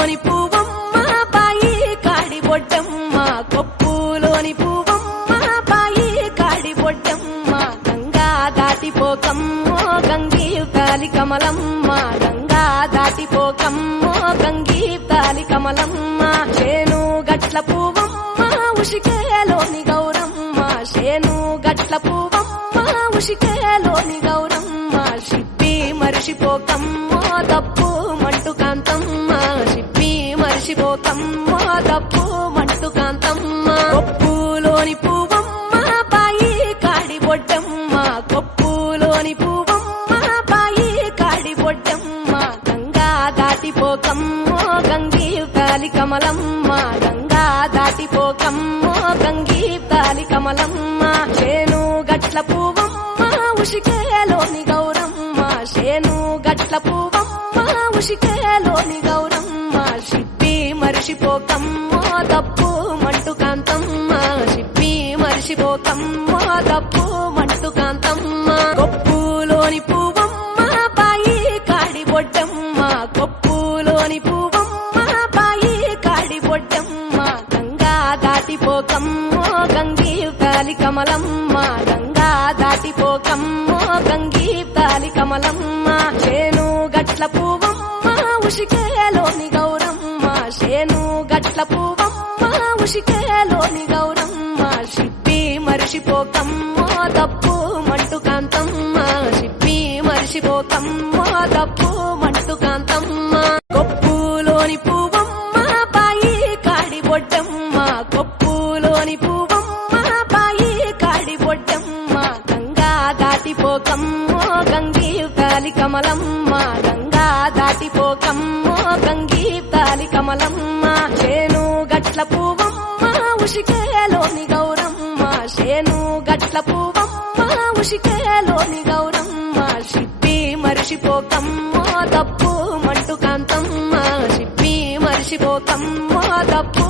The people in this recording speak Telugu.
కొప్పులోని పువ్వమ్మ బాయి కాడి బొడ్డమ్మ కొప్పులోని పువ్వమ్మ బాయి కాడి బొడ్డమ్మ గంగా దాటిపోకమ్మో గంగీ తాలి కమలమ్మ గంగా దాటిపోకమ్మో గంగీ తాలి కమలమ్మ చేను గట్ల పువ్వమ్మ ఉషికేలోని గౌరమ్మ చేను గట్ల పువ్వమ్మ ఉషికేలోని గౌరమ్మ షిప్పి మరిషిపోకమ్మో తప్పు మంటు కాంతమ్మ షిప్పి మరిషిపోకమ్మో తప్పు మంటు కాంతమ్మ కొప్పులోని పువ్వమ్మ బాయి కాడి బొడ్డమ్మ కొప్పులోని పువ్వమ్మ బాయి కాడి బొడ్డమ్మ గంగా దాటిపోకమ్మో గంగీ తాలి కమలమ్మ గంగా దాటిపోకమ్మో గంగీ తాలి కమలమ్మ చేను గట్ల పువ్వమ్మ ఉషికేలోని గౌరమ్మ చేను గట్ల పువ్వమ్మ ఉషికేలోని గౌరమ్మ షిప్పి మరిషిపోకమ్మో తప్పు మంటు కాంతమ్మ షిప్పి మరిషిపోకమ్మో తప్పు మంటు కాంతమ్మ కొప్పులోని పువ్వమ్మ బాయి కాడి బొడ్డమ్మ కొప్పులోని పువ్వమ్మ బాయి కాడి బొడ్డమ్మ గంగా దాటిపోకమ్మో గంగీ తాలి కమలమ్మ గంగా దాటిపోకమ్మో గంగీ తాలి కమలమ్మ చేను గట్ల పువ్వమ్మ ఉషికేలోని గౌరమ్మ చేను గట్ల పువ్వమ్మ ఉషికేలోని గౌరమ్మ షిప్పి మరిషిపోకమ్మో తప్పు మంటు కాంతమ్మ షిప్పి మరిషిపోకమ్మో తప్పు మంటు కాంతమ్మ కొప్పులోని పువ్వమ్మ బాయి కాడి బొడ్డమ్మ కొప్పులోని పువ్వమ్మ బాయి కాడి బొడ్డమ్మ గంగా దాటిపోకమ్మో గంగీ తాలి కమలమ్మ గంగా దాటిపోకమ్మో గంగీ తాలి కమలమ్మ చేను గట్ల పువ్వమ్మ ఉషికేలోని గౌరమ్మ చేను గట్ల పువ్వమ్మ ఉషికేలోని గౌరమ్మ షిప్పి మరిషిపోకమ్మో తప్పు మంటు కాంతమ్మ షిప్పి మరిషిపోకమ్మో తప్పు